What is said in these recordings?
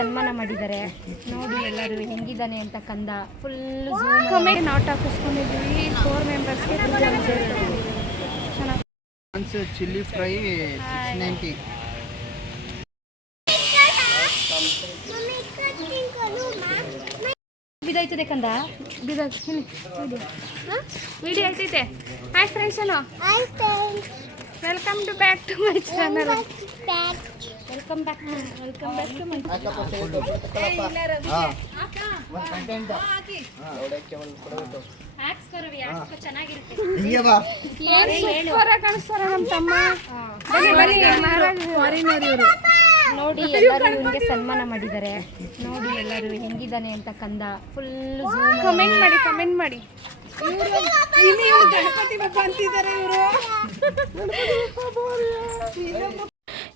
ಸನ್ಮಾನ ಮಾಡಿದ್ದಾರೆ. ನೋಡಿ ಎಲ್ಲರೂ ಹೆಂಗಿದ್ದಾನೆ ಅಂತ ಕಂದ ಫುಲ್ ಝೂಮ್ ನಾಟ್ ಹಾಕಿಸ್ಕೊಂಡಿದ್ದೀವಿ. 4 ಮೆಂಬರ್ಸ್ಗೆ ಚೆನ್ನಾಗಿ ಚಿಲ್ಲಿ ಫ್ರೈ 690. ಬಿದ್ದಾಯ್ತದೆ ಕಂದ ವಿಡಿಯೋ ಹೇಳ್ತೈತೆ. ಹಾಯ್ ಫ್ರೆಂಡ್ಸ್ ಅನ್ನು welcome to back to my channel. Welcome back to my ನೋಡಿ ಎಲ್ಲರೂ ಇವನಿಗೆ ಸನ್ಮಾನ ಮಾಡಿದ್ದಾರೆ. ನೋಡಿ ಎಲ್ಲರೂ ಹೆಂಗಿದ್ದಾನೆ ಅಂತ ಕಂದ ಫುಲ್ ಕಮೆಂಟ್ ಮಾಡಿ.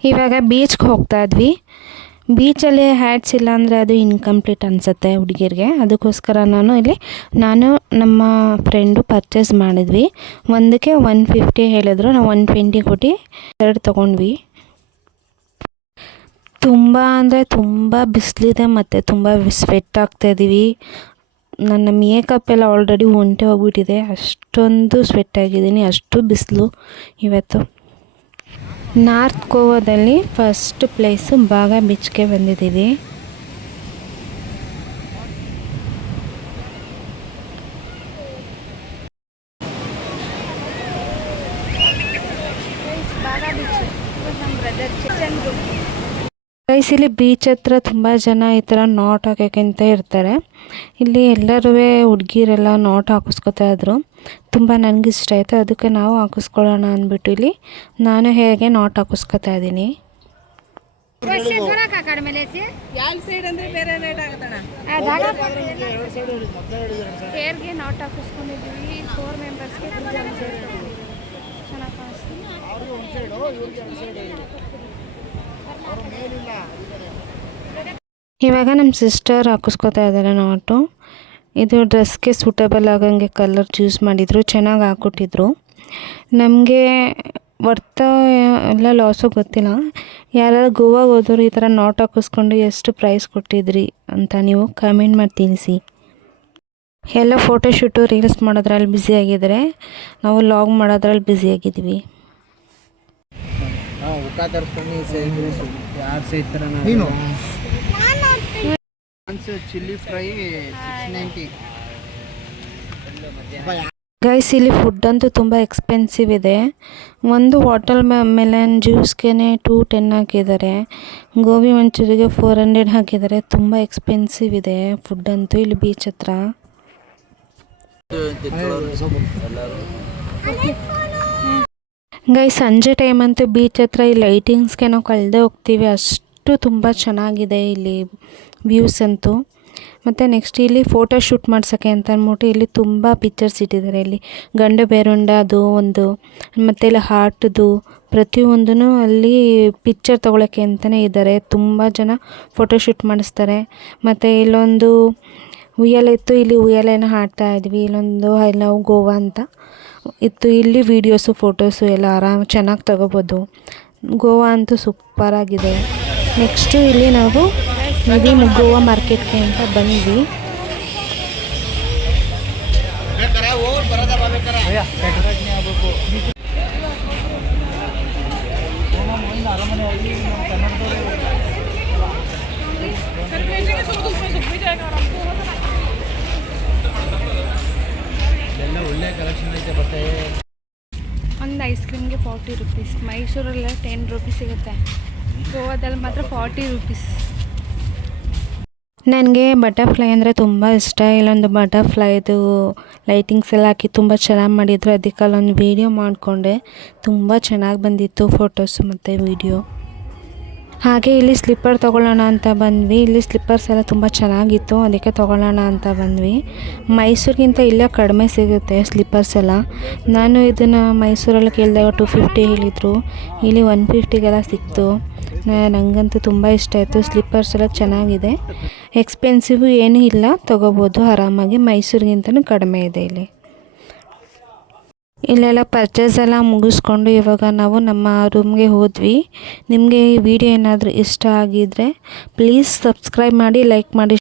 ಇವಾಗ ಬೀಚ್ಗೆ ಹೋಗ್ತಾ ಇದ್ವಿ. ಬೀಚಲ್ಲಿ ಹ್ಯಾಟ್ಸ್ ಇಲ್ಲ ಅಂದರೆ ಅದು ಇನ್ಕಂಪ್ಲೀಟ್ ಅನಿಸುತ್ತೆ ಹುಡುಗಿರಿಗೆ. ಅದಕ್ಕೋಸ್ಕರ ನಾನು ನಮ್ಮ ಫ್ರೆಂಡು ಪರ್ಚೇಸ್ ಮಾಡಿದ್ವಿ. ಒಂದಕ್ಕೆ 150 ಹೇಳಿದ್ರು. ನಾವು 120 ಕೊಟ್ಟು 2 ತೊಗೊಂಡ್ವಿ. ತುಂಬ ಅಂದರೆ ತುಂಬ ಬಿಸಿಲಿದೆ ಮತ್ತು ತುಂಬ ಸ್ವೆಟ್ ಆಗ್ತಾಯಿದ್ದೀವಿ. ನನ್ನ ಮೇಕಪ್ ಎಲ್ಲ ಆಲ್ರೆಡಿ ಹೊಂಟೆ ಹೋಗ್ಬಿಟ್ಟಿದೆ. ಅಷ್ಟೊಂದು ಸ್ವೆಟ್ ಆಗಿದ್ದೀನಿ, ಅಷ್ಟು ಬಿಸಿಲು ಇವತ್ತು. ನಾರ್ತ್ ಗೋವಾದಲ್ಲಿ ಫಸ್ಟ್ ಪ್ಲೇಸು ಬಾಗಾ ಬೀಚ್ಗೆ ಬಂದಿದ್ದೀವಿ. ಗೈಸ್, ಇಲ್ಲಿ ಬೀಚ್ ಹತ್ರ ತುಂಬ ಜನ ಈ ಥರ ನಾಟ್ ಹಾಕೋಕ್ಕಂತ ಇರ್ತಾರೆ. ಇಲ್ಲಿ ಎಲ್ಲರೂ ಹುಡುಗಿರೆಲ್ಲ ನಾಟ್ ಹಾಕಿಸ್ಕೊತಾ ಇದ್ರು. ತುಂಬ ನನಗಿಷ್ಟ ಆಯಿತು. ಅದಕ್ಕೆ ನಾವು ಹಾಕಿಸ್ಕೊಳ್ಳೋಣ ಅಂದ್ಬಿಟ್ಟು ಇಲ್ಲಿ ನಾನು ಹೇಗೆ ನಾಟ್ ಹಾಕಿಸ್ಕೊತಾ ಇದ್ದೀನಿ. ಹೇರ್ಗೆ ನಾಟ್ ಹಾಕಿಸ್ಕೊಂಡಿದ್ದೀವಿ. 4 ಮೆಂಬರ್ಸ್ಗೆ ಚೆನ್ನಾಗಿ ಇವಾಗ ನಮ್ಮ ಸಿಸ್ಟರ್ ಹಾಕಿಸ್ಕೊತಾ ಇದ್ದಾರೆ ನಾಟು. ಇದು ಡ್ರೆಸ್ಗೆ ಸೂಟಬಲ್ ಆಗಂಗೆ ಕಲರ್ ಚೂಸ್ ಮಾಡಿದರು, ಚೆನ್ನಾಗಿ ಹಾಕ್ಕೊಟ್ಟಿದ್ರು. ನಮಗೆ ವರ್ತ ಎಲ್ಲ ಲಾಸು ಗೊತ್ತಿಲ್ಲ. ಯಾರಾದ್ರು ಗೋವಾಗೆ ಹೋದವರು ಈ ಥರ ನಾಟ್ ಹಾಕಿಸ್ಕೊಂಡು ಎಷ್ಟು ಪ್ರೈಸ್ ಕೊಟ್ಟಿದ್ರಿ ಅಂತ ನೀವು ಕಮೆಂಟ್ ಮಾಡಿ ತಿಳಿಸಿ. ಎಲ್ಲ ಫೋಟೋಶೂಟು ರೀಲ್ಸ್ ಮಾಡೋದ್ರಲ್ಲಿ ಬ್ಯುಸಿಯಾಗಿದ್ದಾರೆ. ನಾವು ಲಾಗ್ ಮಾಡೋದ್ರಲ್ಲಿ ಬ್ಯುಸಿಯಾಗಿದ್ದೀವಿ. Chilli fry 690. ಗೈಸ್, ಇಲ್ಲಿ ಫುಡ್ ಅಂತೂ ತುಂಬ ಎಕ್ಸ್ಪೆನ್ಸಿವ್ ಇದೆ. ಒಂದು ವಾಟರ್ ಮೆಲನ್ ಜ್ಯೂಸ್ಗೆ 210 ಹಾಕಿದ್ದಾರೆ. ಗೋಬಿ ಮಂಚೂರಿಗೆ 400 ಹಾಕಿದ್ದಾರೆ. ತುಂಬ ಎಕ್ಸ್ಪೆನ್ಸಿವ್ ಇದೆ ಫುಡ್ ಅಂತೂ ಇಲ್ಲಿ ಬೀಚ್ ಹತ್ರ. ಗೈಸ್, ಸಂಜೆ ಟೈಮ್ ಅಂತೂ ಬೀಚ್ ಹತ್ರ ಈ ಲೈಟಿಂಗ್ಸ್ಗೆ ನಾವು ಕಳೆದೇ ಹೋಗ್ತೀವಿ. ಅಷ್ಟು ತುಂಬ ಚೆನ್ನಾಗಿದೆ ಇಲ್ಲಿ ವ್ಯೂಸ್ ಅಂತೂ. ಮತ್ತು ನೆಕ್ಸ್ಟ್ ಇಲ್ಲಿ ಫೋಟೋ ಶೂಟ್ ಮಾಡ್ಸೋಕ್ಕೆ ಅಂತ ಅಂದ್ಬಿಟ್ಟು ಇಲ್ಲಿ ತುಂಬ ಪಿಕ್ಚರ್ಸ್ ಇಟ್ಟಿದ್ದಾರೆ. ಇಲ್ಲಿ ಗಂಡು ಬೇರುಂಡದು ಒಂದು, ಮತ್ತು ಇಲ್ಲಿ ಹಾರ್ಟ್ದು ಪ್ರತಿಯೊಂದೂ ಅಲ್ಲಿ ಪಿಕ್ಚರ್ ತೊಗೊಳಕ್ಕೆ ಅಂತಲೇ ಇದ್ದಾರೆ. ತುಂಬ ಜನ ಫೋಟೋ ಶೂಟ್ ಮಾಡಿಸ್ತಾರೆ. ಮತ್ತು ಇಲ್ಲೊಂದು ಉಯ್ಯಾಲೆ ಇತ್ತು. ಇಲ್ಲಿ ಉಯ್ಯಾಲೆನ ಹಾಡ್ತಾ ಇದ್ವಿ. ಇಲ್ಲೊಂದು ಐ ಲವ್ ಗೋವಾ ಅಂತ ಇತ್ತು. ಇಲ್ಲಿ ವೀಡಿಯೋಸು ಫೋಟೋಸು ಎಲ್ಲ ಚೆನ್ನಾಗಿ ತಗೋಬೋದು. ಗೋವಾ ಅಂತೂ ಸೂಪರಾಗಿದೆ. ನೆಕ್ಸ್ಟು ಇಲ್ಲಿ ನಾವು ಗೋವಾ ಮಾರ್ಕೆಟ್ಗೆ ಅಂತ ಬಂದ್ವಿ. ಒಳ್ಳೆ ಕಲೆಕ್ಷನ್ ಐತೆ. ಬಟ್ಟೆ ಒಂದು ಐಸ್ ಕ್ರೀಮ್ಗೆ 40 ರೂಪೀಸ್. ಮೈಸೂರಲ್ಲ 10 ರೂಪೀಸ್ ಸಿಗುತ್ತೆ. ಗೋವಾದಲ್ಲಿ ಮಾತ್ರ 40 ರೂಪೀಸ್. ನನಗೆ ಬಟರ್ಫ್ಲೈ ಅಂದರೆ ತುಂಬ ಇಷ್ಟ. ಇಲ್ಲೊಂದು ಬಟರ್ಫ್ಲೈದು ಲೈಟಿಂಗ್ಸ್ ಎಲ್ಲ ಹಾಕಿ ತುಂಬ ಚೆನ್ನಾಗಿ ಮಾಡಿದ್ರು. ಅದಕ್ಕೆ ಅಲ್ಲೊಂದು ವೀಡಿಯೋ ಮಾಡಿಕೊಂಡೆ. ತುಂಬ ಚೆನ್ನಾಗಿ ಬಂದಿತ್ತು ಫೋಟೋಸು ಮತ್ತು ವೀಡಿಯೋ. ಹಾಗೆ ಇಲ್ಲಿ ಸ್ಲಿಪ್ಪರ್ ತೊಗೊಳ್ಳೋಣ ಅಂತ ಬಂದ್ವಿ. ಇಲ್ಲಿ ಸ್ಲಿಪ್ಪರ್ಸ್ ಎಲ್ಲ ತುಂಬ ಚೆನ್ನಾಗಿತ್ತು. ಅದಕ್ಕೆ ತೊಗೊಳ್ಳೋಣ ಅಂತ ಬಂದ್ವಿ. ಮೈಸೂರಿಗಿಂತ ಇಲ್ಲೇ ಕಡಿಮೆ ಸಿಗುತ್ತೆ ಸ್ಲಿಪ್ಪರ್ಸ್ ಎಲ್ಲ. ನಾನು ಇದನ್ನು ಮೈಸೂರಲ್ಲಿ ಕೇಳಿದಾಗ 250 ಹೇಳಿದರು. ಇಲ್ಲಿ 150ಗೆಲ್ಲ ಸಿಕ್ತು. ನನಗಂತೂ ತುಂಬ ಇಷ್ಟ ಆಯಿತು. ಸ್ಲಿಪ್ಪರ್ಸ್ ಎಲ್ಲ ಚೆನ್ನಾಗಿದೆ. ಎಕ್ಸ್ಪೆನ್ಸಿವ್ ಏನೂ ಇಲ್ಲ, ತೊಗೋಬೋದು ಆರಾಮಾಗಿ. ಮೈಸೂರಿಗಿಂತಲೂ ಕಡಿಮೆ ಇದೆ ಇಲ್ಲಿ. ಇಲ್ಲೆಲ್ಲ ಪರ್ಚೇಸ್ ಎಲ್ಲ ಮುಗಿಸ್ಕೊಂಡು ಇವಾಗ ನಾವು ನಮ್ಮ ರೂಮ್ಗೆ ಹೋದ್ವಿ. ನಿಮಗೆ ಈ ವಿಡಿಯೋ ಏನಾದರೂ ಇಷ್ಟ ಆಗಿದ್ದರೆ ಪ್ಲೀಸ್ ಸಬ್ಸ್ಕ್ರೈಬ್ ಮಾಡಿ, ಲೈಕ್ ಮಾಡಿ.